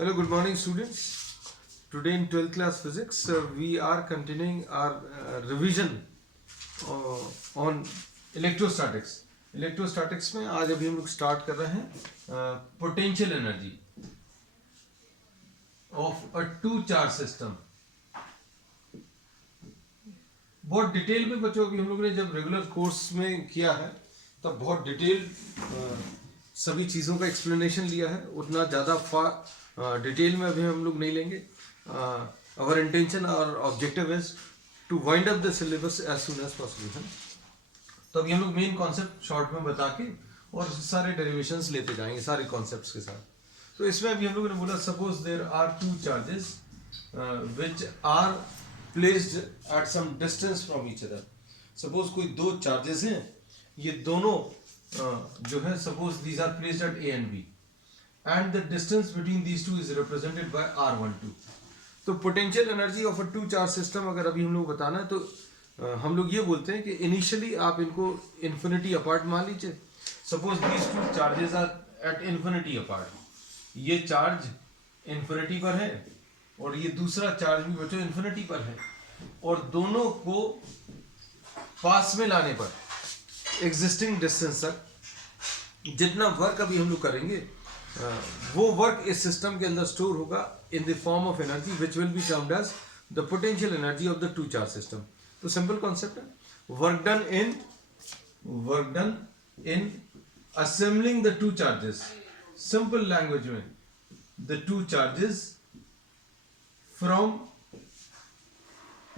Hello, good morning, students. Today in 12th class physics, we are continuing our revision on electrostatics. Electrostatics में आज अभी हम लोग start कर रहे हैं potential energy of a two charge system. बहुत डिटेल में बच्चों अभी हम लोग ने जब रेगुलर कोर्स में किया है तब बहुत डिटेल सभी चीज़ों का एक्सप्लेनेशन लिया है. उतना ज़्यादा डिटेल में अभी हम लोग नहीं लेंगे. आवर इंटेंशन और objective is to wind up the syllabus as soon as possible. तो अभी हम लोग मेन कॉन्सेप्ट शॉर्ट में बता के और सारे डेरिवेशंस लेते जाएंगे सारे कॉन्सेप्ट्स के साथ. तो इसमें अभी हम लोगों ने बोला suppose there are two charges which are placed at some distance from each other. Suppose कोई दो चार्जेस हैं, ये दोनों जो है suppose these are placed at A and B and the distance between these two is represented by r12. तो potential energy of a two charge system अगर अभी हम लोग बताना है तो हम लोग ये बोलते हैं कि इनिशियली आप इनको इन्फिनिटी अपार्ट मान लीजिए. Suppose these two charges are at infinity apart. ये चार्ज इन्फिनिटी पर है और ये दूसरा चार्ज भी बच्चों इन्फिनिटी पर है, और दोनों को पास में लाने पर एग्जिस्टिंग डिस्टेंस तक जितना वर्क अभी हम लोग करेंगे वो वर्क इस सिस्टम के अंदर स्टोर होगा in the form of energy which will be termed as the potential energy of the two charge system. तो सिंपल कॉन्सेप्ट है, work done in assembling the two charges. Simple language में the two charges from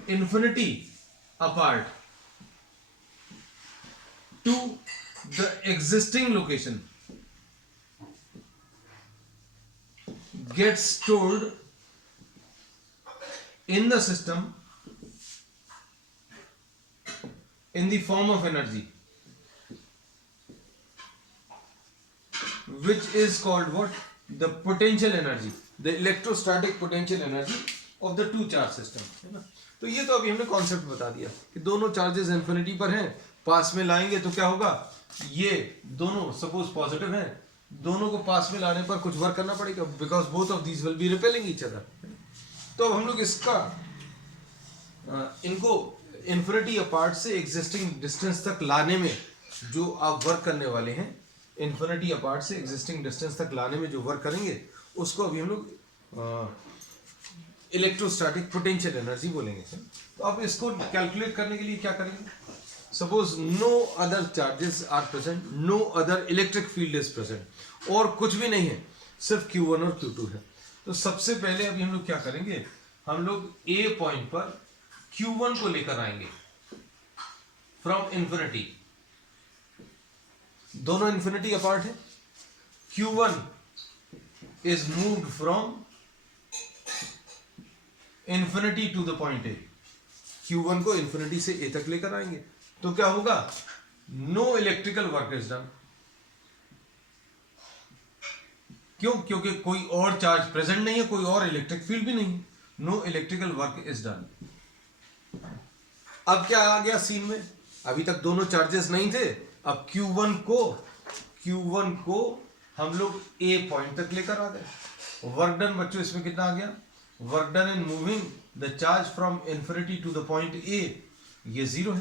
infinity apart to the existing location gets stored in the system in the form of energy which is called what? The potential energy, the electrostatic potential energy of the two charge system, है ना. तो ये तो अभी हमने concept बता दिया कि दोनों चार्जेस इन्फिनिटी पर हैं, पास में लाएंगे तो क्या होगा, ये दोनों सपोज पॉजिटिव हैं, दोनों को पास में लाने पर कुछ वर्क करना पड़ेगा because both of these will be repelling each other. तो अब हम लोग इसका इनको इन्फिनिटी अपार्ट से एग्जिस्टिंग डिस्टेंस तक लाने में जो आप वर्क करने वाले हैं, इन्फिनिटी अपार्ट से एग्जिस्टिंग डिस्टेंस तक लाने में जो वर्क करेंगे उसको अभी हम लोग इलेक्ट्रोस्टैटिक पोटेंशियल एनर्जी बोलेंगे. तो आप इसको कैलकुलेट करने के लिए क्या करेंगे, suppose no other charges are present, no other electric field is present, और कुछ भी नहीं है, सिर्फ Q1 और Q2 है. तो सबसे पहले अभी हम लोग क्या करेंगे, हम लोग A पॉइंट पर Q1 को लेकर आएंगे फ्रॉम इन्फिनिटी. दोनों इन्फिनिटी अपार्ट है. Q1 is moved from infinity to the point A. Q1 को इन्फिनिटी से A तक लेकर आएंगे तो क्या होगा, no electrical work is done. क्यों? क्योंकि कोई और चार्ज प्रेजेंट नहीं है, कोई और इलेक्ट्रिक फील्ड भी नहीं, no electrical work is done. अब क्या आ गया सीन में, अभी तक दोनों चार्जेस नहीं थे. अब Q1 को हम लोग A पॉइंट तक लेकर आ गए. वर्क डन बच्चों इसमें कितना आ गया, work done in moving the charge from infinity to the point A, ये 0 है.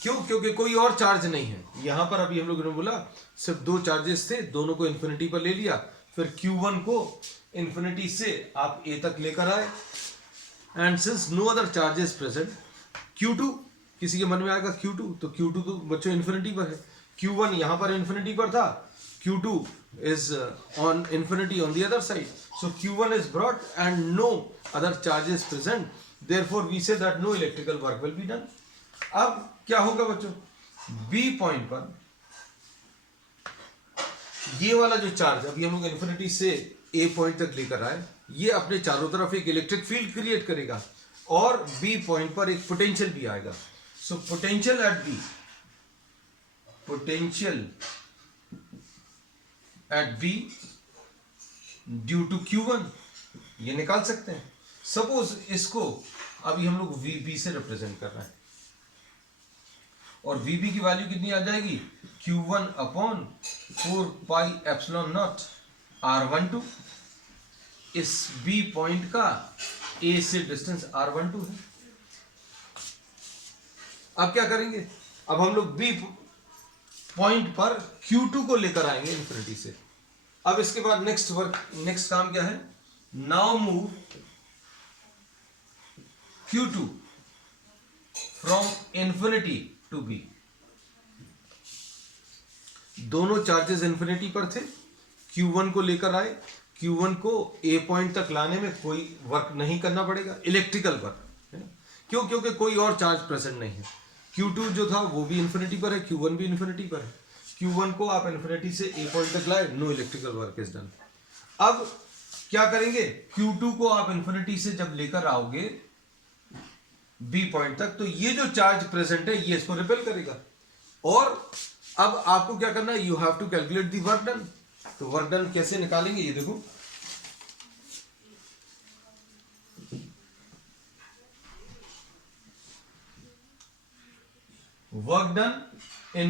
क्यों? क्योंकि कोई और चार्ज नहीं है यहां पर. अभी हम लोगों ने बोला सिर्फ दो चार्जेस थे, दोनों को इन्फिनिटी पर ले लिया, फिर Q1 को इन्फिनिटी से आप A तक लेकर आए, and since no other charges present, Q2 किसी के मन में आएगा Q2, तो Q2 तो बच्चों इन्फिनिटी पर है. Q1 यहां पर इन्फिनिटी पर था, Q2 is on infinity on the other side. So Q1 is brought and no other charges present. Therefore we say that no electrical work will be done. अब क्या होगा बच्चों, B पॉइंट पर ये वाला जो चार्ज अभी हम लोग इन्फिनिटी से A पॉइंट तक लेकर आए, ये अपने चारों तरफ एक इलेक्ट्रिक फील्ड क्रिएट करेगा और B पॉइंट पर एक पोटेंशियल भी आएगा. So potential at B, potential at B due to Q1, ये निकाल सकते हैं. सपोज इसको अभी हम लोग VB से रिप्रेजेंट कर रहे हैं और VB की वैल्यू कितनी आ जाएगी, Q1 upon 4 pi epsilon not R12. इस बी पॉइंट का ए से डिस्टेंस r12 है। अब क्या करेंगे, अब हम लोग बी पॉइंट पर Q2 को लेकर आएंगे इंफिनिटी से। अब इसके बाद नेक्स्ट काम क्या है, now move Q2 from infinity to B. दोनों चार्जेस इंफिनिटी पर थे, Q1 को लेकर आए, Q1 को ए पॉइंट तक लाने में कोई वर्क नहीं करना पड़ेगा, इलेक्ट्रिकल वर्क है ना? क्यों? क्योंकि कोई और चार्ज प्रेजेंट नहीं है। Q2 जो था वो भी इंफिनिटी पर है, Q1 भी इंफिनिटी पर है। Q1 को आप इंफिनिटी से ए पॉइंट तक लाए, no electrical work is done. अब क्या करेंगे, Q2 को आप इंफिनिटी से जब लेकर आओगे बी पॉइंट तक, तो ये जो चार्ज प्रेजेंट है ये इसको रिपेल करेगा। और अब आपको क्या करना है, you have to calculate the work done. तो वर्क डन कैसे निकालेंगे, ये देखो, work done in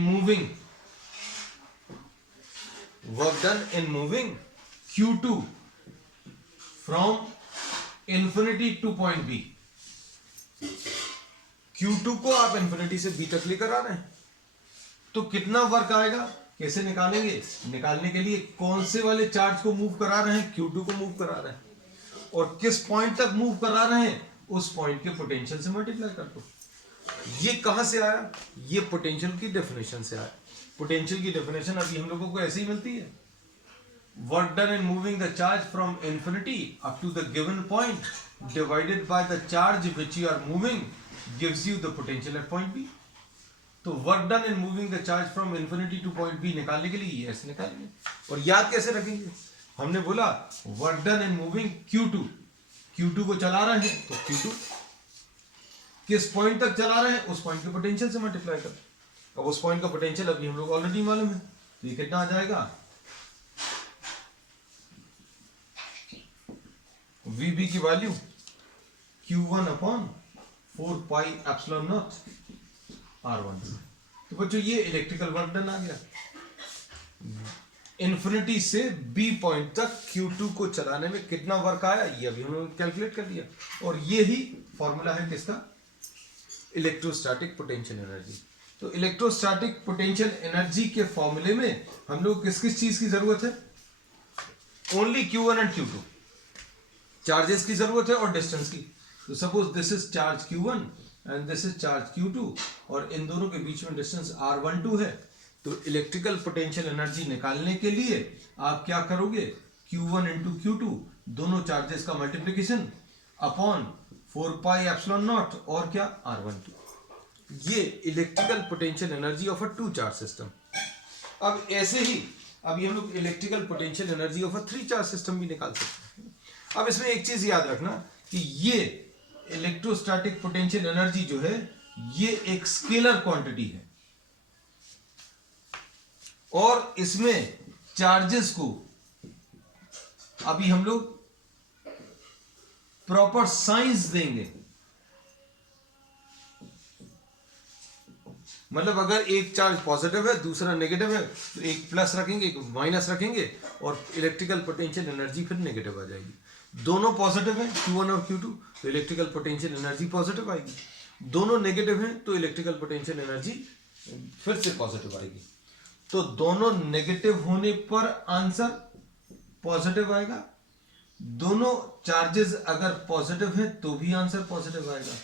moving Q2 from infinity to point B. Q2 को आप इंफिनिटी से बी तक लेकर आ रहे हैं, तो कितना वर्क आएगा, कैसे निकालेंगे, निकालने के लिए कौन से वाले चार्ज को मूव करा रहे हैं, Q2 को मूव करा रहे हैं, और किस पॉइंट तक मूव करा रहे हैं, उस पॉइंट के पोटेंशियल से मल्टीप्लाई कर दो। ये कहां से आया, ये पोटेंशियल की डेफिनेशन से आया। पोटेंशियल की डेफिनेशन अभी हम लोगों को ऐसे ही मिलती है, work done in moving the charge from infinity up to the given point divided by the charge which you are moving gives you the potential at point B. तो work done in moving the charge from infinity to point B निकालने के लिए ये ऐसे निकालेंगे। और याद कैसे रखेंगे, हमने बोला work done in moving Q2 को चला रहे हैं, तो Q2 किस पॉइंट तक चला रहे हैं, उस पॉइंट के पोटेंशियल से मल्टीप्लाई कर। अब उस पॉइंट का पोटेंशियल अभी हम लोग ऑलरेडी मालूम है, तो ये कितना आ जाएगा, VB की value Q1 upon 4 pi epsilon not R1। तो बच्चों ये इलेक्ट्रिकल वर्क डन आ गया। इंफिनिटी से बी पॉइंट तक Q2 को चलाने में कितना वर्क आया, ये अभी हम लोग कैलकुलेट कर लिया। और ये ही फॉर्मूला है किसका, इलेक्ट्रोस्टैटिक पोटेंशियल एनर्जी। तो इलेक्ट्रोस्टैटिक पोटेंशियल एनर्जी के फॉर्मूले में हम लोग किस किस चीज की जरूरत है, only Q1 and Q2, charges की जरूरत है और डिस्टेंस की। तो suppose this is charge Q1 and this is charge Q2, और इन दोनों के बीच में डिस्टेंस R12 है। तो इलेक्ट्रिकल पोटेंशियल एनर्जी निकालने के लिए आप क्या करोगे, Q1 इंटू Q2 दोनों चार्जेस का multiplication upon 4 pi epsilon not और क्या R12। ये electrical potential energy of a two charge system. अब ऐसे ही अभी हम लोग electrical potential energy of a three charge system भी निकाल सकते हैं। अब इसमें एक चीज याद रखना कि ये इलेक्ट्रोस्टैटिक पोटेंशियल एनर्जी जो है ये एक स्केलर क्वांटिटी है, और इसमें चार्जेस को अभी हम लोग प्रॉपर साइंस देंगे। मतलब अगर एक चार्ज पॉजिटिव है दूसरा नेगेटिव है, तो एक प्लस रखेंगे एक माइनस रखेंगे, और इलेक्ट्रिकल पोटेंशियल एनर्जी फिर नेगेटिव आ जाएगी। दोनों पॉजिटिव हैं Q1 और Q2, तो इलेक्ट्रिकल पोटेंशियल एनर्जी पॉजिटिव आएगी। दोनों नेगेटिव हैं तो इलेक्ट्रिकल पोटेंशियल एनर्जी फिर से पॉजिटिव आएगी। तो दोनों नेगेटिव होने पर आंसर पॉजिटिव आएगा, दोनों चार्जेस अगर पॉजिटिव है तो भी आंसर पॉजिटिव आएगा,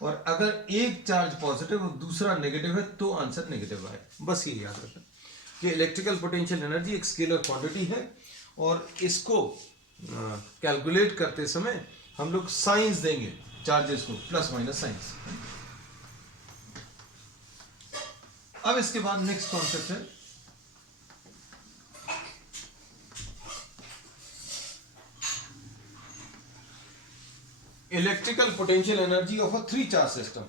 और अगर एक चार्ज पॉजिटिव और दूसरा नेगेटिव है तो आंसर नेगेटिव आएगा। बस ये याद रखना कि इलेक्ट्रिकल पोटेंशियल एनर्जी एक स्केलर क्वांटिटी है, और इसको कैलकुलेट करते समय हम लोग साइंस देंगे चार्जेस को, प्लस माइनस साइंस। अब इसके बाद नेक्स्ट कॉन्सेप्ट है electrical potential energy of a three charge system.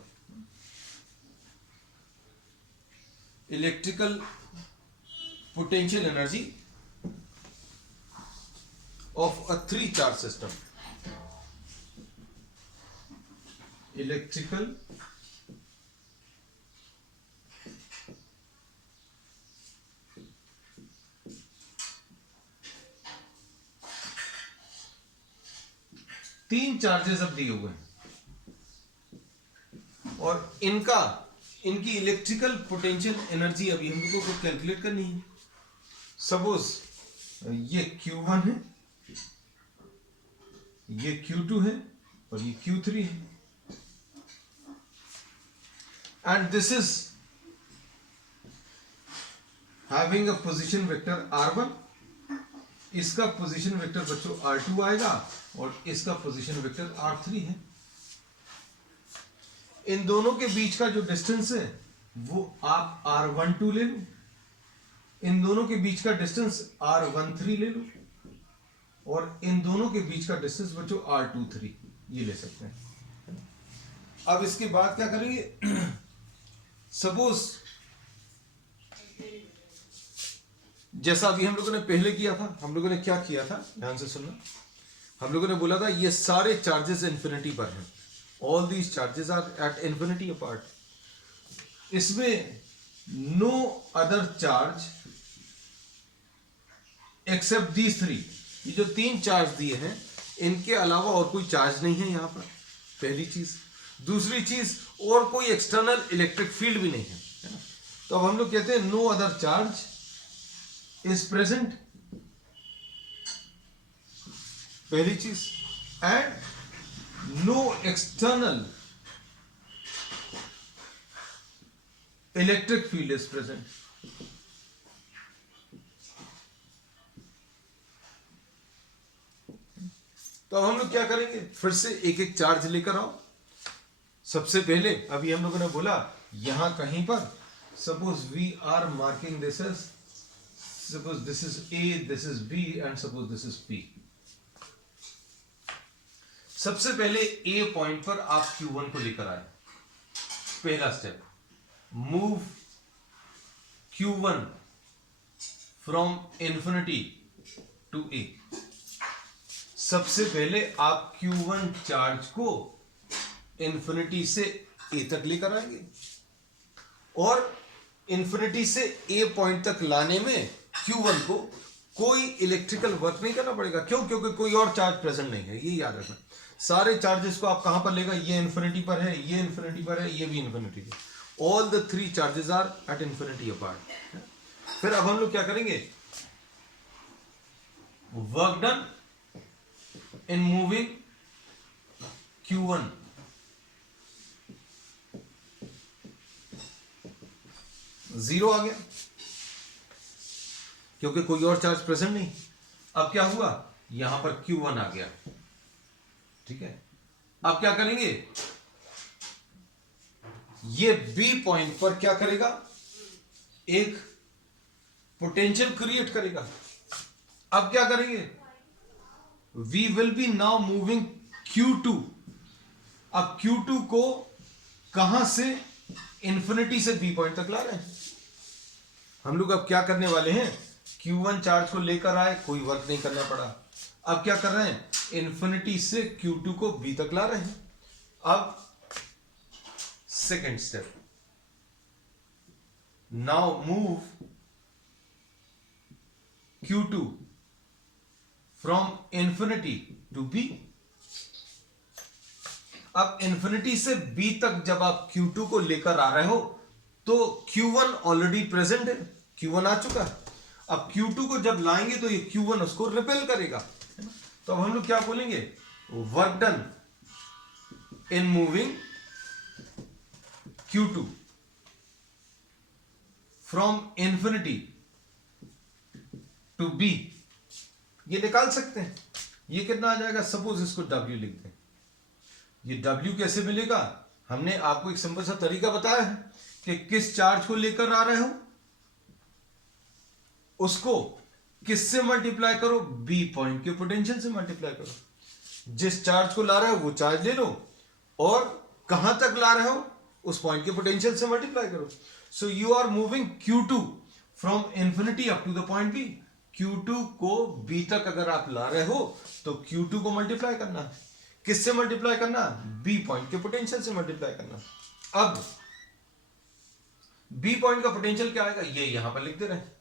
Electrical potential energy of a three charge system. Electrical तीन चार्जेस अब दिए हुए हैं और इनकी इलेक्ट्रिकल पोटेंशियल एनर्जी अभी हम लोगों को कैलकुलेट करनी है। सपोज ये Q1 है, ये Q2 है और ये Q3 है, and this is having a position vector R1, इसका पोजीशन वेक्टर बच्चों R2 आएगा और इसका पोजीशन वेक्टर R3 है। इन दोनों के बीच का जो डिस्टेंस है वो आप R12 ले लो, इन दोनों के बीच का डिस्टेंस R13 ले लो और इन दोनों के बीच का डिस्टेंस बच्चों R23 ये ले सकते हैं। अब इसके बाद क्या करेंगे, सपोज जैसा अभी हम लोगों ने पहले किया था, हम लोगों ने क्या किया था, ध्यान से सुनना। हम लोगों ने बोला था ये सारे चार्जेस इंफिनिटी पर हैं, all these charges are at infinity apart. इसमें no other charge except these three, ये जो तीन चार्ज दिए हैं इनके अलावा और कोई चार्ज नहीं है यहां पर, पहली चीज। दूसरी चीज, और कोई एक्सटर्नल इलेक्ट्रिक फील्ड भी नहीं है, है ना? तो अब हम लोग कहते हैं no other charge is present, पहली चीज, and no external electric field is present. तो अब हम लोग क्या करेंगे, फिर से एक एक चार्ज लेकर आओ। सबसे पहले अभी हम लोगों ने बोला यहां कहीं पर, suppose we are marking this edge, suppose this is A, this is B and suppose this is P. सबसे पहले ए पॉइंट पर आप Q1 को लेकर आए, पहला step, move Q1 from infinity to A. सबसे पहले आप Q1 चार्ज को इंफिनिटी से ए तक लेकर आएंगे और इंफिनिटी से ए पॉइंट तक लाने में Q1 को कोई इलेक्ट्रिकल वर्क नहीं करना पड़ेगा। क्यों? क्योंकि कोई और चार्ज प्रेजेंट नहीं है, ये याद रखना। सारे चार्जेस को आप कहां पर लेगा, ये इंफिनिटी पर है, ये इंफिनिटी पर है, ये भी इंफिनिटी पर। All the three charges are at infinity apart. फिर अब हम लोग क्या करेंगे, work done in moving Q1, zero आ गया क्योंकि कोई और चार्ज प्रेजेंट नहीं। अब क्या हुआ, यहां पर Q1 आ गया, ठीक है। अब क्या करेंगे, ये B पॉइंट पर क्या करेगा, एक पोटेंशियल क्रिएट करेगा। अब क्या करेंगे, we will be now moving Q2। अब Q2 को कहां से, इंफिनिटी से B पॉइंट तक ला रहे हैं हम लोग। अब क्या करने वाले हैं, Q1 चार्ज को लेकर आए, कोई वर्क नहीं करना पड़ा। अब क्या कर रहे हैं, इंफिनिटी से Q2 को B तक ला रहे हैं। अब second step, now move Q2 from infinity to B। अब इंफिनिटी से B तक जब आप Q2 को लेकर आ रहे हो तो Q1 ऑलरेडी प्रेजेंट है, Q1 आ चुका है। अब Q2 को जब लाएंगे तो ये Q1 उसको रिपेल करेगा, है ना? तो अब हम लोग क्या बोलेंगे, work done in moving Q2 from infinity to B। ये निकाल सकते हैं, ये कितना आ जाएगा, सपोज इसको W लिख दें। ये W कैसे मिलेगा, हमने आपको एक सिंपल सा तरीका बताया है कि किस चार्ज को लेकर आ रहे हो उसको किससे मल्टीप्लाई करो, B पॉइंट के पोटेंशियल से मल्टीप्लाई करो। जिस चार्ज को ला रहे हो वो चार्ज ले लो और कहां तक ला रहे हो उस पॉइंट के पोटेंशियल से मल्टीप्लाई करो। So you are moving Q2 from infinity up to the point B। Q2 को B तक अगर आप ला रहे हो तो Q2 को मल्टीप्लाई करना है, किससे मल्टीप्लाई करना, B पॉइंट के पोटेंशियल से मल्टीप्लाई करना। अब B पॉइंट का पोटेंशियल क्या आएगा, ये यहां पर लिख दे रहे हैं,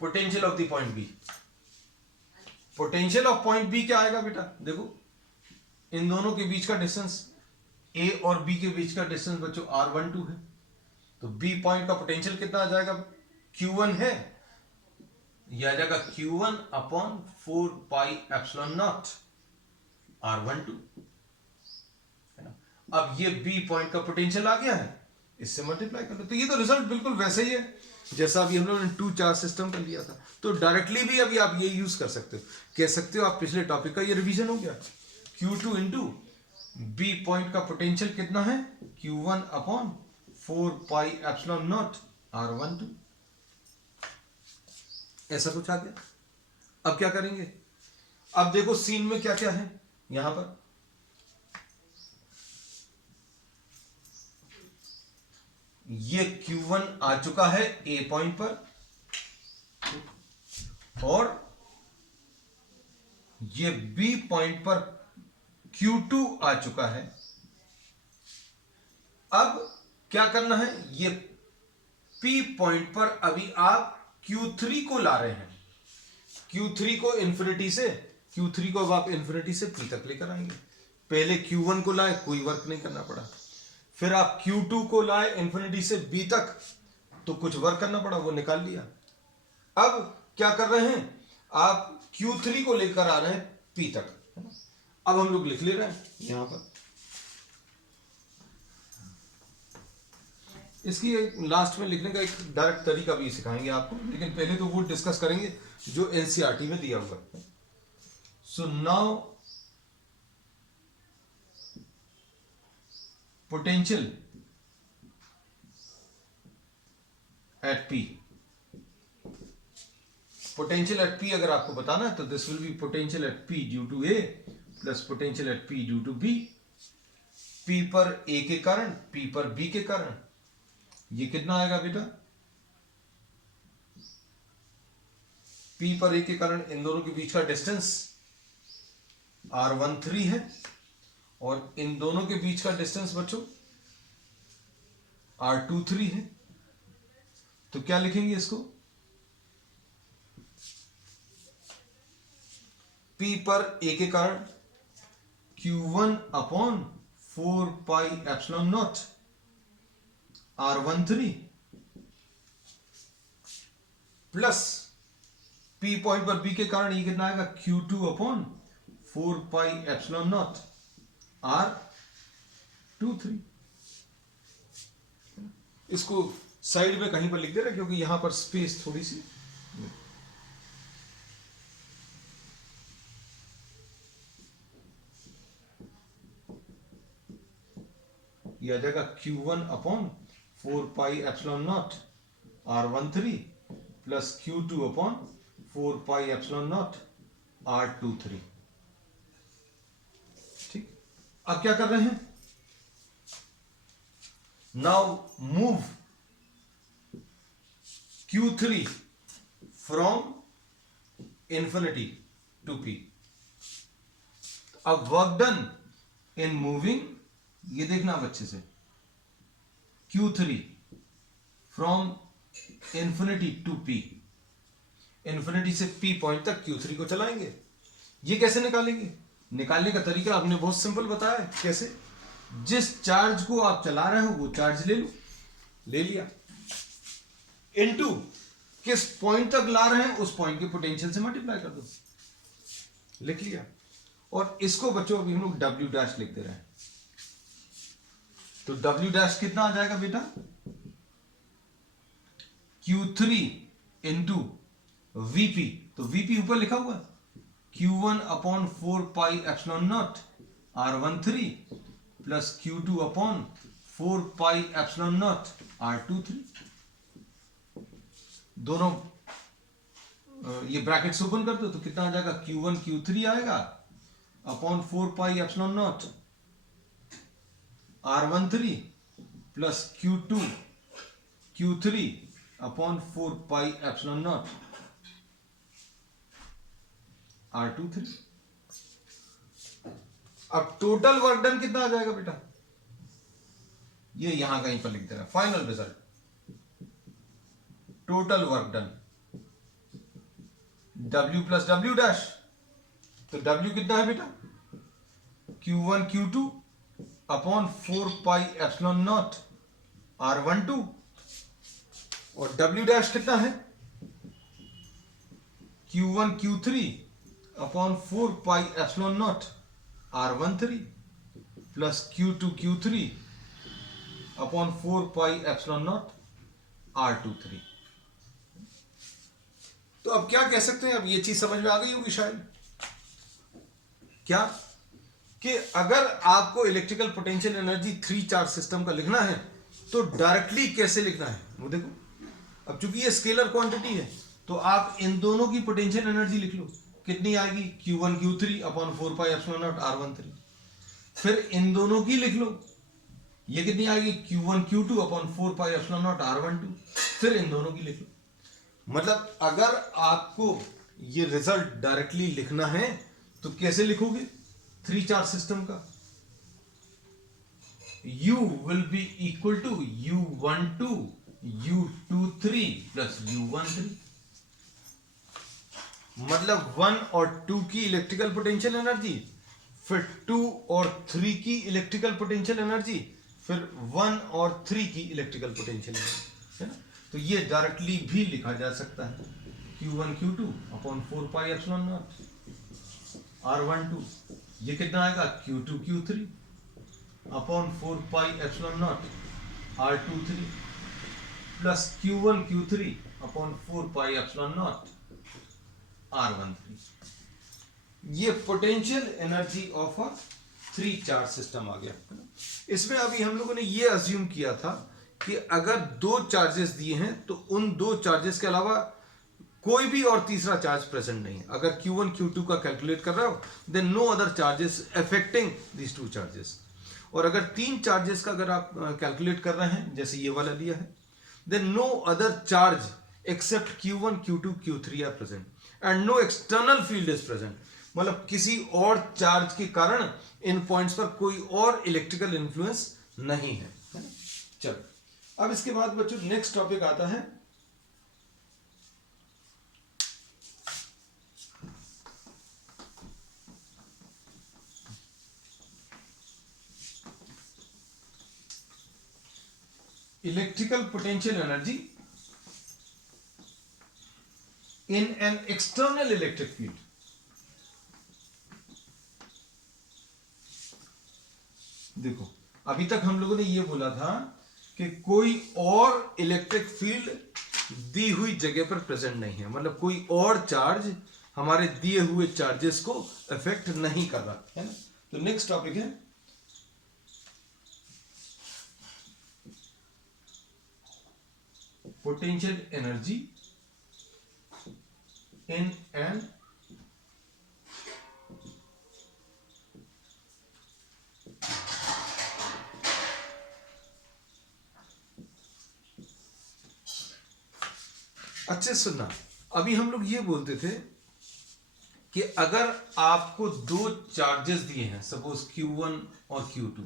potential of the point B। Potential of point B क्या आएगा बेटा, देखो इन दोनों के बीच का डिस्टेंस ए और बी के बीच का डिस्टेंस बच्चों r12 है, तो बी पॉइंट का पोटेंशियल कितना आ जाएगा, q1 है, यह आ जाएगा q1 upon 4 pi epsilon not r12 है ना। अब ये बी पॉइंट का पोटेंशियल आ गया है, इससे मल्टीप्लाई कर दो, तो ये तो रिजल्ट बिल्कुल वैसे ही है जैसा अभी हम लोगों ने 2 चार्ज सिस्टम कर लिया था। तो डायरेक्टली भी अभी आप ये यूज कर सकते हो, कह सकते हो आप पिछले टॉपिक का ये रिवीजन हो गया। Q2 इंटू बी पॉइंट का पोटेंशियल कितना है, Q1 upon 4 pi epsilon not R12, ऐसा कुछ आ गया। अब क्या करेंगे, अब देखो सीन में क्या क्या है, यहां पर ये Q1 आ चुका है A पॉइंट पर और ये B पॉइंट पर Q2 आ चुका है। अब क्या करना है, ये P पॉइंट पर अभी आप Q3 को ला रहे हैं, Q3 को इंफिनिटी से, Q3 को अब आप इंफिनिटी से P तक लेकर आएंगे। पहले Q1 को लाए, कोई वर्क नहीं करना पड़ा, फिर आप Q2 को लाए इंफिनिटी से B तक, तो कुछ वर्क करना पड़ा, वो निकाल लिया। अब क्या कर रहे हैं, आप Q3 को लेकर आ रहे हैं P तक, है ना। अब हम लोग लिख ले रहे हैं यहां पर, इसकी लास्ट में लिखने का एक डायरेक्ट तरीका भी सिखाएंगे आपको, लेकिन पहले तो वो डिस्कस करेंगे जो एनसीईआरटी में दिया हुआ है। So now potential at P, potential at P अगर आपको बताना है तो this will be potential at P due to A plus potential at P due to B। P पर A के कारण, P पर B के कारण, ये कितना आएगा बेटा, P पर A के कारण इन दोनों के बीच का डिस्टेंस R13 है और इन दोनों के बीच का डिस्टेंस बच्चों R23 है। तो क्या लिखेंगे इसको, P पर A के कारण Q1 upon 4 pi epsilon not R13 plus P point पर B के कारण ये कितना आएगा, Q2 upon 4 pi epsilon not R23। इसको साइड में कहीं पर लिख दे रहे क्योंकि यहां पर स्पेस थोड़ी सी, यह आ जाएगा Q1 upon 4 pi epsilon not R13 plus Q2 upon 4 pi epsilon not R23। ठीक, अब क्या कर रहे हैं, now move Q3 from infinity to P। अब वर्क डन इन मूविंग, ये देखना अब अच्छे से, Q3 from infinity to P, infinity से P पॉइंट तक Q3 को चलाएंगे। ये कैसे निकालेंगे, निकालने का तरीका आपने बहुत सिंपल बताया है, कैसे, जिस चार्ज को आप चला रहे हो वो चार्ज ले लो, ले लिया, इनटू किस पॉइंट तक ला रहे हैं उस पॉइंट के पोटेंशियल से मल्टीप्लाई कर दो, लिख लिया। और इसको बच्चों अभी हम लोग W डैश लिख दे रहे हैं, तो W डैश कितना आ जाएगा बेटा, Q3 इंटू VP, तो VP ऊपर लिखा हुआ, Q1 upon 4 pi epsilon not R13 plus Q2 upon 4 pi epsilon not R23। दोनों ये ब्रैकेट्स ओपन कर दो तो कितना आ जाएगा, Q1 Q3 आएगा upon 4 pi epsilon not R13 plus Q2 Q3 upon 4 pi epsilon not R23। अब टोटल वर्क डन कितना आ जाएगा बेटा, ये यहां कहीं पर लिख देना, final result total work done W plus W dash तो W कितना है बेटा, Q1 Q2 upon 4 pi epsilon not R12, और W डैश कितना है, Q1 Q3 upon 4 pi epsilon not R13 plus Q2 Q3 upon 4 pi epsilon not R23। तो अब क्या कह सकते हैं, अब ये चीज समझ में आ गई होगी शायद, क्या कि अगर आपको electrical potential energy 3 charge system का लिखना है तो डायरेक्टली कैसे लिखना है, वो देखो। अब चूंकि ये स्केलर क्वांटिटी है तो आप इन दोनों की पोटेंशियल एनर्जी लिख लो, कितनी आएगी, Q1 Q3 upon 4 pi epsilon not R13। फिर इन दोनों की लिख लो, ये कितनी आएगी, Q1 Q2 upon 4 pi epsilon not R12। फिर इन दोनों की लिख लो। मतलब अगर आपको ये रिजल्ट डायरेक्टली लिखना है तो कैसे लिखोगे 3 चार्ज सिस्टम का, U will be equal to U12 U23 plus U13। मतलब 1 और 2 की इलेक्ट्रिकल पोटेंशियल एनर्जी, फिर 2 और 3 की इलेक्ट्रिकल पोटेंशियल एनर्जी, फिर 1 और 3 की इलेक्ट्रिकल पोटेंशियल एनर्जी, है ना। तो ये डायरेक्टली भी लिखा जा सकता है, Q1 Q2 upon 4 pi epsilon not R12, ये कितना आएगा, Q2 Q3 upon 4 pi epsilon not R23 plus Q1 Q3 upon 4 pi epsilon not R13। ये potential energy of a 3 charge system आ गया। इसमें अभी हम लोगों ने ये अज्यूम किया था कि अगर 2 चार्जेस दिए हैं तो उन 2 चार्जेस के अलावा कोई भी और तीसरा चार्ज प्रेजेंट नहीं है। अगर Q1 Q2 का कैलकुलेट कर रहा हो then no other charges affecting these 2 charges. और अगर 3 चार्जेस का अगर आप कैलकुलेट कर रहे हैं जैसे ये वाला दिया है, then no other charge except Q1 Q2 Q3 are present and no external field is present. मतलब किसी और चार्ज के कारण इन पॉइंट्स पर कोई और इलेक्ट्रिकल इन्फ्लुएंस नहीं है, है ना। चलो अब इसके बाद बच्चों नेक्स्ट टॉपिक आता है electrical potential energy in an external electric field. देखो अभी तक हम लोगों ने ये बोला था कि कोई और इलेक्ट्रिक फील्ड दी हुई जगह पर प्रेजेंट नहीं है, मतलब कोई और चार्ज हमारे दिए हुए चार्जेस को अफेक्ट नहीं कर रहा है ना। तो नेक्स्ट टॉपिक है पोटेंशियल एनर्जी इन एन अच्छे सुनना। अभी हम लोग ये बोलते थे कि अगर आपको 2 चार्जेस दिए हैं सपोज Q1 और Q2,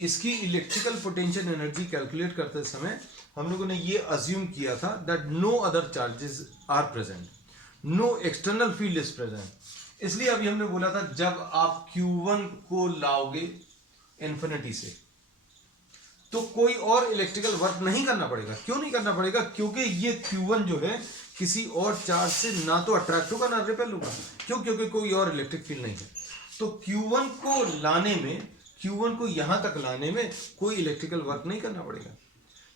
इसकी इलेक्ट्रिकल पोटेंशियल एनर्जी कैलकुलेट करते समय हम लोगों ने ये अज्यूम किया था that no other charges are present, no external field is present. इसलिए अभी हमने बोला था जब आप Q1 को लाओगे इन्फिनिटी से तो कोई और इलेक्ट्रिकल वर्क नहीं करना पड़ेगा। क्यों नहीं करना पड़ेगा, क्योंकि ये Q1 जो है किसी और चार्ज से ना तो अट्रैक्ट होगा ना रिपेल होगा। क्यों, क्योंकि कोई और इलेक्ट्रिक फील्ड नहीं है। तो Q1 को लाने में, Q1 को यहां तक लाने में कोई इलेक्ट्रिकल वर्क नहीं करना पड़ेगा।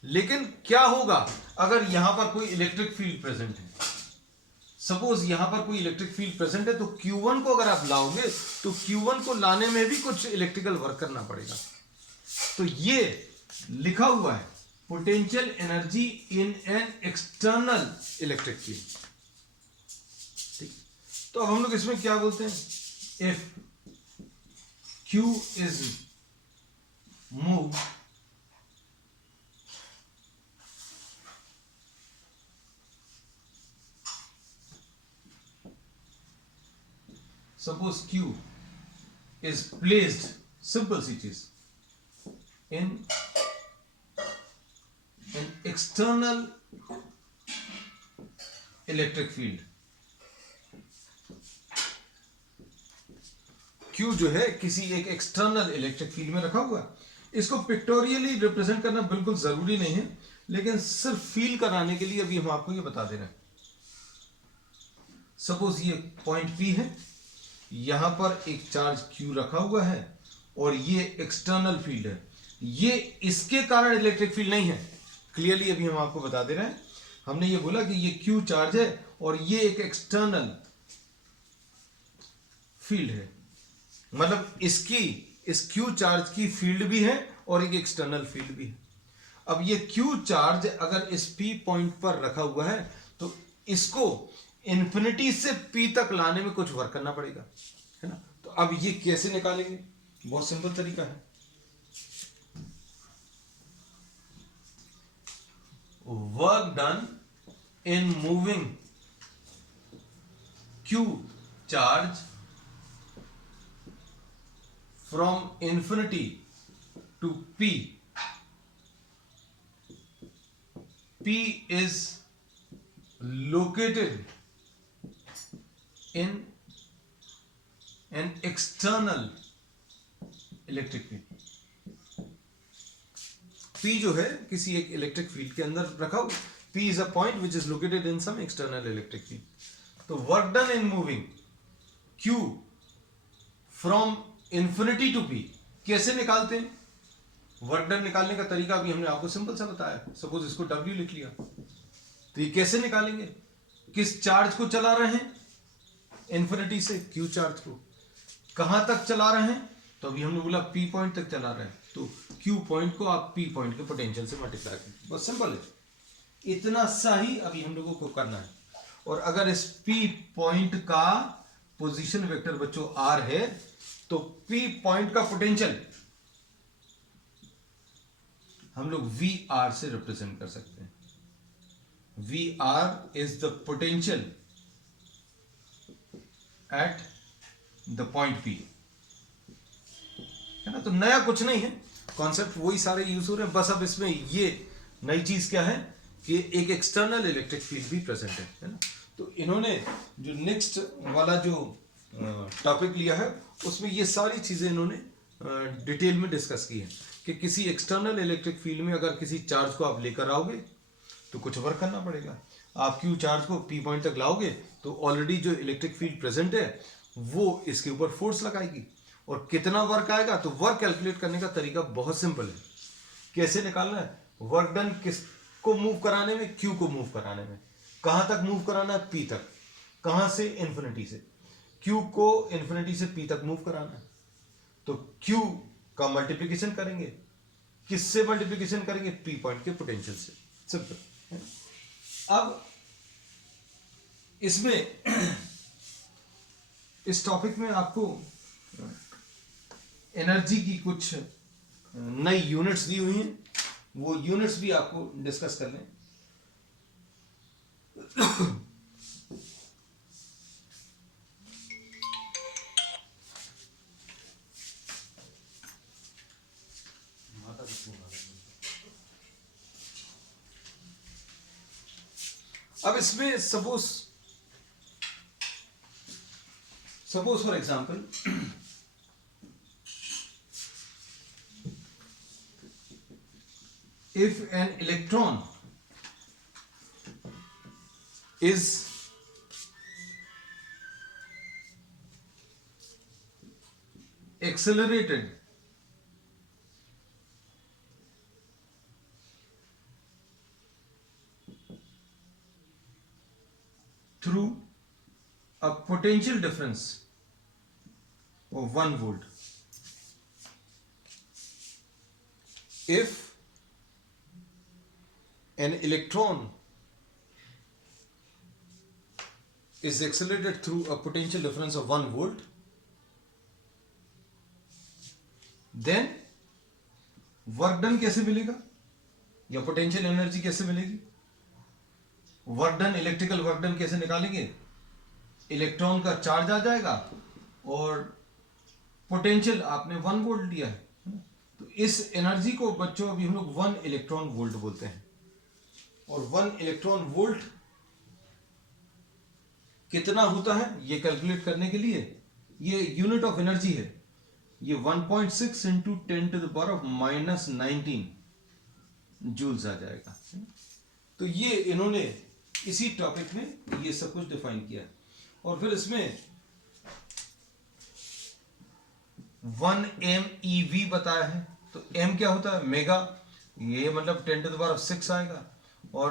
लेकिन क्या होगा अगर यहां पर कोई इलेक्ट्रिक फील्ड प्रेजेंट है, सपोज यहां पर कोई इलेक्ट्रिक फील्ड प्रेजेंट है, तो Q1 को अगर आप लाओगे तो Q1 को लाने में भी कुछ इलेक्ट्रिकल वर्क करना पड़ेगा। तो ये लिखा हुआ है potential energy in an external electric field. ठीक, तो अब हम लोग इसमें क्या बोलते हैं, if Q is move suppose Q is placed, simple सी चीज, in an external electric field, Q जो है किसी एक एक्सटर्नल इलेक्ट्रिक फील्ड में रखा हुआ है। इसको पिक्टोरियली रिप्रेजेंट करना बिल्कुल जरूरी नहीं है, लेकिन सिर्फ फील कराने के लिए अभी हम आपको ये बता दे रहे हैं। सपोज ये पॉइंट P है, यहां पर एक चार्ज Q रखा हुआ है और ये एक्सटर्नल फील्ड है। ये इसके कारण इलेक्ट्रिक फील्ड नहीं है, क्लियरली अभी हम आपको बता दे रहे हैं। हमने ये बोला कि ये Q चार्ज है और ये एक एक्सटर्नल फील्ड है, मतलब इस Q चार्ज की फील्ड भी है और एक एक्सटर्नल फील्ड भी है। अब ये Q चार्ज अगर इस P पॉइंट पर रखा हुआ है तो इसको इंफिनिटी से P तक लाने में कुछ वर्क करना पड़ेगा, है ना। तो अब ये कैसे निकालेंगे, बहुत सिंपल तरीका है। Work done in moving Q charge from infinity to P. P is located in an external electric field. P जो है किसी एक इलेक्ट्रिक फील्ड के अंदर रखा हुआ। P is a point which is located in some external electric field. तो work done in moving Q from infinity to P कैसे निकालते हैं? वर्क डन निकालने का तरीका भी हमने आपको सिंपल सा बताया। सपोज इसको W लिख लिया, तो ये कैसे निकालेंगे? किस चार्ज को चला रहे हैं? इंफिनिटी से Q चार्ज को। कहां तक चला रहे हैं? तो अभी हमने बोला P पॉइंट तक चला रहे हैं, तो Q पॉइंट को आप P पॉइंट के पोटेंशियल से मल्टीप्लाई करें। बस सिंपल है, इतना सा ही अभी हम लोगों को करना है। और अगर इस P पॉइंट का पोजीशन वेक्टर बच्चों R है तो P पॉइंट का पोटेंशियल हम लोग VR से रिप्रेजेंट कर सकते हैं। VR is the potential at the point P, है ना। तो नया कुछ नहीं है, कॉन्सेप्ट वही सारे यूज हो रहे हैं। बस अब इसमें ये नई चीज क्या है कि एक एक्सटर्नल इलेक्ट्रिक फील्ड भी प्रेजेंट है ना। तो इन्होंने जो नेक्स्ट वाला जो टॉपिक लिया है उसमें ये सारी चीजें इन्होंने डिटेल में डिस्कस की है कि किसी एक्सटर्नल इलेक्ट्रिक फील्ड में अगर किसी चार्ज को आप लेकर आओगे तो कुछ वर्क करना पड़ेगा। आप Q चार्ज को P पॉइंट तक लाओगे तो ऑलरेडी जो इलेक्ट्रिक फील्ड प्रेजेंट है वो इसके ऊपर फोर्स लगाएगी, और कितना वर्क आएगा। तो वर्क कैलकुलेट करने का तरीका बहुत सिंपल है। कैसे निकालना है? वर्क डन किसको मूव कराने में? Q को मूव कराने में। कहां तक मूव कराना है? P तक। कहां से? इंफिनिटी से। Q को इंफिनिटी से P तक मूव कराना है, तो Q का मल्टीप्लिकेशन करेंगे। किससे मल्टीप्लिकेशन करेंगे? P पॉइंट के पोटेंशियल से। सिंपल। अब इसमें इस टॉपिक में आपको एनर्जी की कुछ नई यूनिट्स दी हुई हैं, वो यूनिट्स भी आपको डिस्कस कर लें। अब इसमें suppose for example if an electron is accelerated through a potential difference of 1 volt, if an electron is accelerated through a potential difference of 1 volt, then work done कैसे मिलेगा या पोटेंशियल एनर्जी कैसे मिलेगी? Work done, electrical work done कैसे निकालेंगे? Electron का charge आ जाएगा और पोटेंशियल आपने 1 वोल्ट दिया है, तो इस एनर्जी को बच्चों अभी हम लोग 1 इलेक्ट्रॉन वोल्ट बोलते हैं। और 1 इलेक्ट्रॉन वोल्ट कितना होता है ये कैलकुलेट करने के लिए ये यूनिट ऑफ एनर्जी है, ये 1.6 into 10 to the power of -19 joules आ जाएगा। तो ये इन्होंने इसी टॉपिक में ये सब कुछ डिफाइन किया। और फिर इसमें 1 MeV बताया है। तो M क्या होता है? मेगा, ये मतलब 10 टू द पावर ऑफ 6 आएगा। और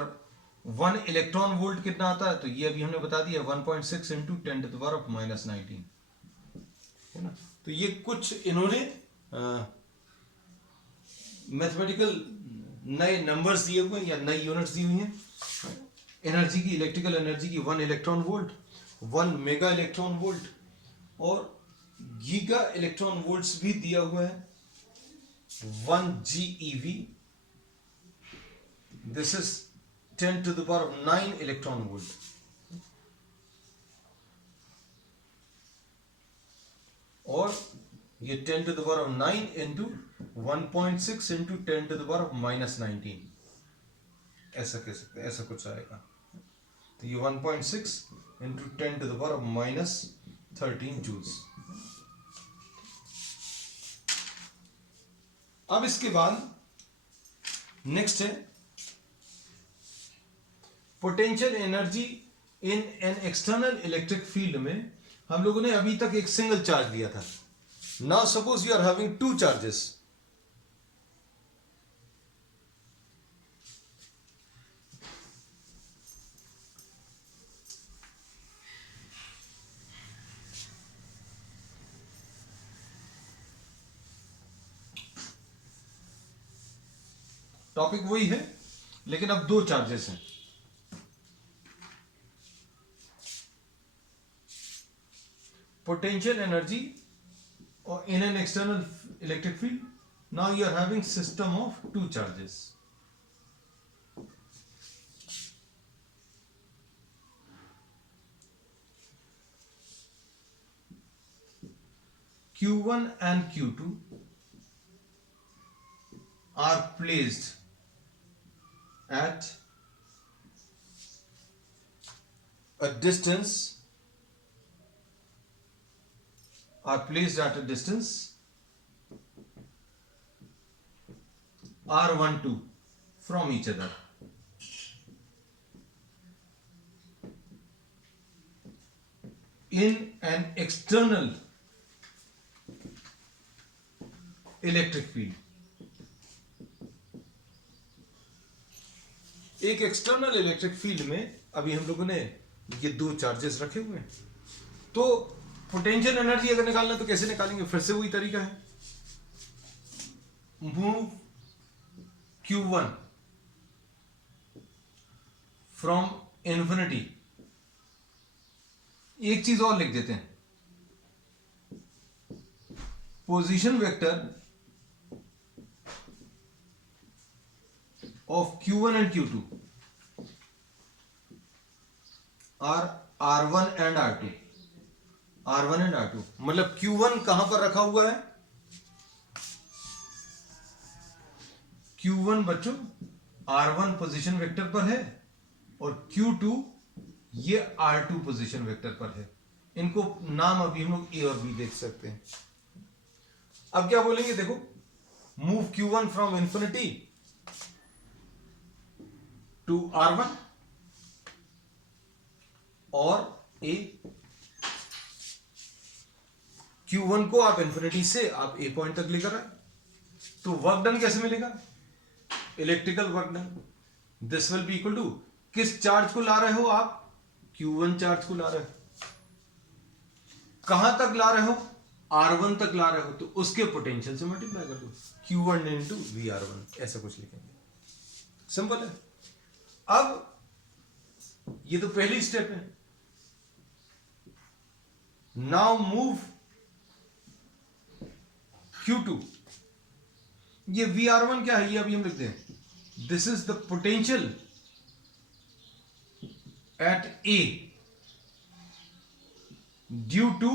1 इलेक्ट्रॉन वोल्ट कितना आता है? तो ये अभी हमने बता दिया 1.6 into 10 to the power of -19, है ना। तो ये कुछ इन्होंने मैथमेटिकल नए नंबर्स दिए हुए हैं या नई यूनिट्स दी हुई हैं एनर्जी की, इलेक्ट्रिकल एनर्जी की। 1 electron volt, 1 mega electron volt और गीगा इलेक्ट्रॉन वोल्ट्स भी दिया हुआ है। 1 GeV, this is 10 to the power of 9 electron volt. और ये 10 to the power of 9 into 1.6 into 10 to the power of -19, ऐसा कह सकते हैं, ऐसा कुछ आएगा। तो ये 1.6 into 10 to the power of -13 joules. अब इसके बाद नेक्स्ट है potential energy in an external electric field में हम लोगों ने अभी तक एक सिंगल चार्ज लिया था। Now suppose you are having 2 charges. Topic वही है लेकिन अब 2 चार्जेस हैं। Potential energy or in an external electric field, now you are having system of 2 charges. Q1 and Q2 are placed at a distance R12 from each other. In an external electric field. एक external electric field में अभी हम लोगों ने ये 2 charges रखे हुए हैं। तो पोटेंशियल एनर्जी अगर निकालना तो कैसे निकालेंगे? फिर से वही तरीका है। Move Q1 from infinity. एक चीज और लिख देते हैं, position vector of Q1 and Q2 are R1 and R2. R1 and R2 मतलब Q1 कहां पर रखा हुआ है? Q1 बच्चों R1 पोजीशन वेक्टर पर है और Q2 ये R2 पोजीशन वेक्टर पर है। इनको नाम अभी हम लोग A और B देख सकते हैं। अब क्या बोलेंगे? देखो, move Q1 from infinity to R1 और A। Q1 को आप इंफिनिटी से आप A पॉइंट तक लेकर आए, तो वर्क डन कैसे मिलेगा? Electrical work done this will be equal to, किस चार्ज को ला रहे हो आप? Q1 चार्ज को ला रहे हो। कहां तक ला रहे हो? R1 तक ला रहे हो, तो उसके पोटेंशियल से मल्टीप्लाई कर दो, Q1 इंटू VR1, ऐसा कुछ लिखेंगे। सिंपल है। अब ये तो पहली स्टेप है। Now move Q2। ये VR1 क्या है? ये अभी हम लिखते हैं, this is the potential at A due to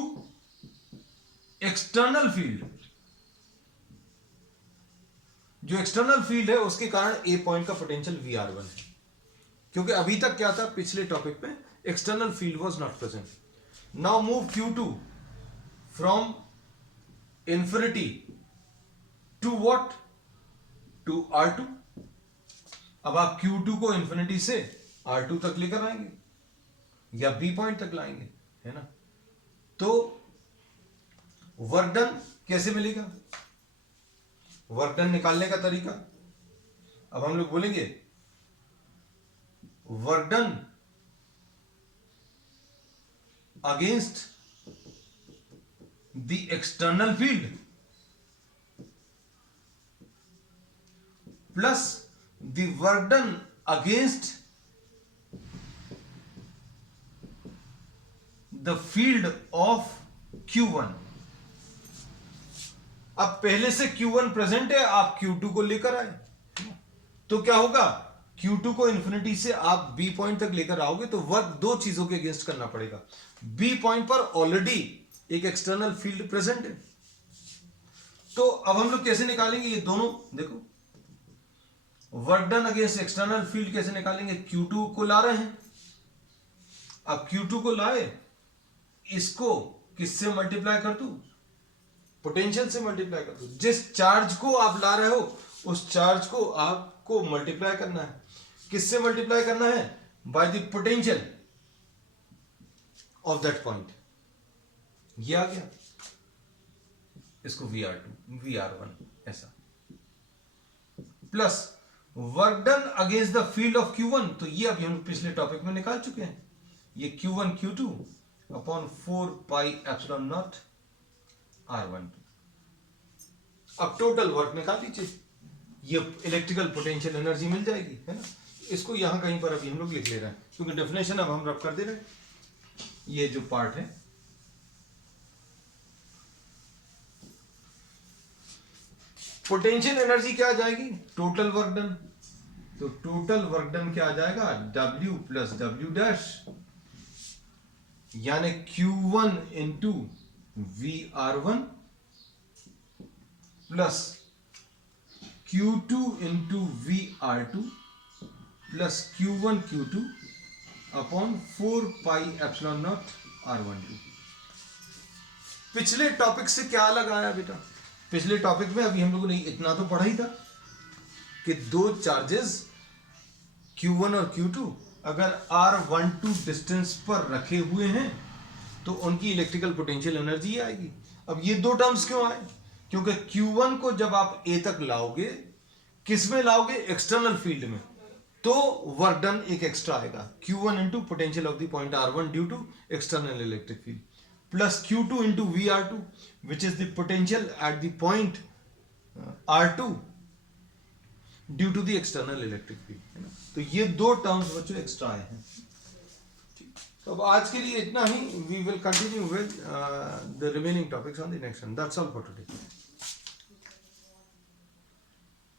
external field. जो एक्सटर्नल फील्ड है उसके कारण A पॉइंट का पोटेंशियल VR1 है, क्योंकि अभी तक क्या था पिछले टॉपिक पे, external field was not present. Now move Q2 from infinity to what, to R2। अब आप Q2 को इन्फिनिटी से R2 तक लेकर आएंगे या B पॉइंट तक लाएंगे, है ना। तो वर्क डन कैसे मिलेगा, वर्क डन निकालने का तरीका, अब हम लोग बोलेंगे work done against the external field plus the work done against the field of Q1। अब पहले से Q1 प्रेजेंट है, आप Q2 को लेकर आए, तो क्या होगा, Q2 को इन्फिनिटी से आप B पॉइंट तक लेकर आओगे तो वर्क दो चीजों के अगेंस्ट करना पड़ेगा। B पॉइंट पर ऑलरेडी एक एक्सटर्नल फील्ड प्रेजेंट है, तो अब हम लोग कैसे निकालेंगे ये दोनों, देखो work done against external field कैसे निकालेंगे, Q2 को ला रहे हैं, अब Q2 को लाए, इसको किससे मल्टीप्लाई कर दूं, पोटेंशियल से मल्टीप्लाई कर दो। जिस चार्ज को आप ला रहे हो उस चार्ज को आपको मल्टीप्लाई करना है, किससे मल्टीप्लाई करना है, by the potential of that point. ये आ गया, इसको VR2 VR1 ऐसा, plus work done against the field of Q1, तो ये अभी हम पिछले टॉपिक में निकाल चुके हैं, ये Q1 Q2 upon 4 pi epsilon not R12। अब टोटल वर्क निकाल लीजिए, ये इलेक्ट्रिकल पोटेंशियल एनर्जी मिल जाएगी, है ना। इसको यहां कहीं पर अभी हम लोग लिख ले रहे हैं क्योंकि डेफिनेशन अब हम रब कर दे रहे हैं, ये जो पार्ट है। पोटेंशियल एनर्जी क्या आ जाएगी, टोटल वर्क डन, तो टोटल वर्क डन क्या आ जाएगा, W प्लस W डैश, यानी Q1 into VR1 plus Q2 into VR2 plus Q1 Q2 upon 4 pi epsilon not R12। पिछले टॉपिक से क्या अलग आया बेटा, पिछले टॉपिक में अभी हम लोगों ने इतना तो पढ़ा ही था कि दो चार्जेस Q1 और Q2 अगर R12 डिस्टेंस पर रखे हुए हैं तो उनकी इलेक्ट्रिकल पोटेंशियल एनर्जी आएगी। अब ये दो टर्म्स क्यों आए, क्योंकि Q1 को जब आप A तक लाओगे, किस में लाओगे, एक्सटर्नल फील्ड में, तो वर्क डन एक एक्स्ट्रा आएगा, Q1 into potential of the point R1 due to external electric field, plus Q2 into VR2 which is the potential at the point R2 due to the external electric field, है ना। तो ये दो terms बच्चों extra आए हैं। तो अब आज के लिए इतना ही, we will continue with the remaining topics on the next one. That's all for today.